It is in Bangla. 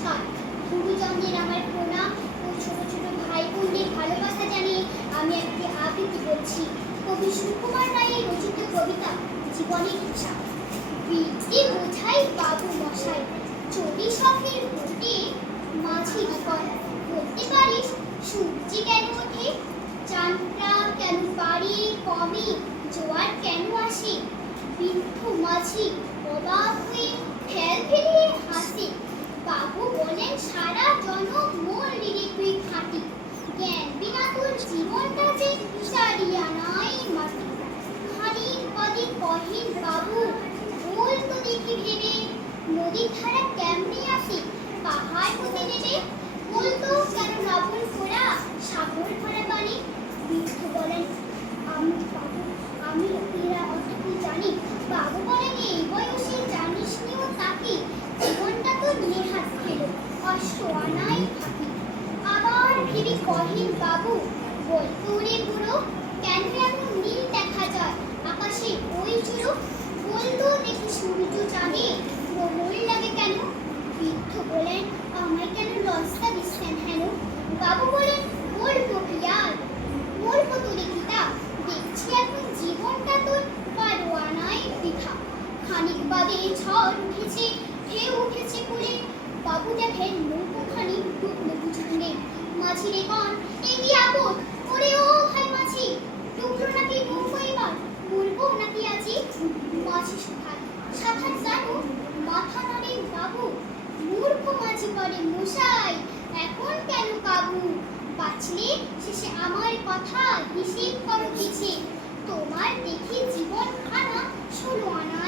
নমস্কার। গুরুজনদের আমার প্রণাম ও ছোট ছোট ভাই বোনদের ভালোবাসা জানিয়ে আমি একটি আবৃত্তি করছি। কবি সুকুমার রায়ের রচিত কবিতা জীবনের ইচ্ছা। বৃত্তি বোঝাই বাবু মশাই, চটি শখের ভোটে মাঝি কর বলতে পারিস সূর্যি কেন ওঠে, চাঁদটা কেন পারি কমে, জোয়ার কেন আসে। বৃদ্ধ মাঝি অবাক হয়ে ফেল ফেলিয়ে হাসে। বাবু বলেন সারা জনম মোর লিগে তুই খাটি, জ্ঞান বিনা তোর জীবনটা যে চারিয়া নাই মাটি। খানিক বাদে কহিন বাবু বল তো দেখি ভেবে, নদীর ধারা কেমনে আসে পাহাড় হতে নেবে। বলতো কেন রাবণ ফোড়া সাগর ভরা পানি। বৃদ্ধ বলেন আমি বাবু আমি এরা অতটুকু জানি। বাবু বলেন এই বয়সে জানিস নিও তাকে, জীবনটা তো নেহাত খেলো অষ্ট আনাই থাকি। আবার ভেবে কহিন বাবু বলতো রে বুড়ো কেন এমন নীল দেখা যায় আকাশে ওই চুড়ো। বলতো দেখি সূর্য চাঁদে ভ্রমর লাগে কেন। বৃদ্ধ বলেন আমায় কেন লজ্জা দিচ্ছেন হেন। বাবু বলেন বলবো কি আর বলবো তো রেখিতা, দেখছি এখন জীবনটা তোর বারো আনাই বৃথা। খানিক বাদে ঝড় উঠেছে ঢেউ উঠেছে কুলে। বাবু দেখেন নৌকোখানি ডুবলো বুঝলে। মাঝি রে কন এ কি আপদ, ওরে ও ভাই মাঝি ডুবলো নাকি নৌকো এবার, বলবো নাকি আজি। মাঝি শুকায় সাঁতার জানো, মাথা নাড়ে বাবু। মূর্খ মাঝি করে মশাই এখন কেন কাবু। বাঁচলে শেষে আমার কথা হিসেব করো পিছে, তোমার দেখি জীবন খানা 16 আনা।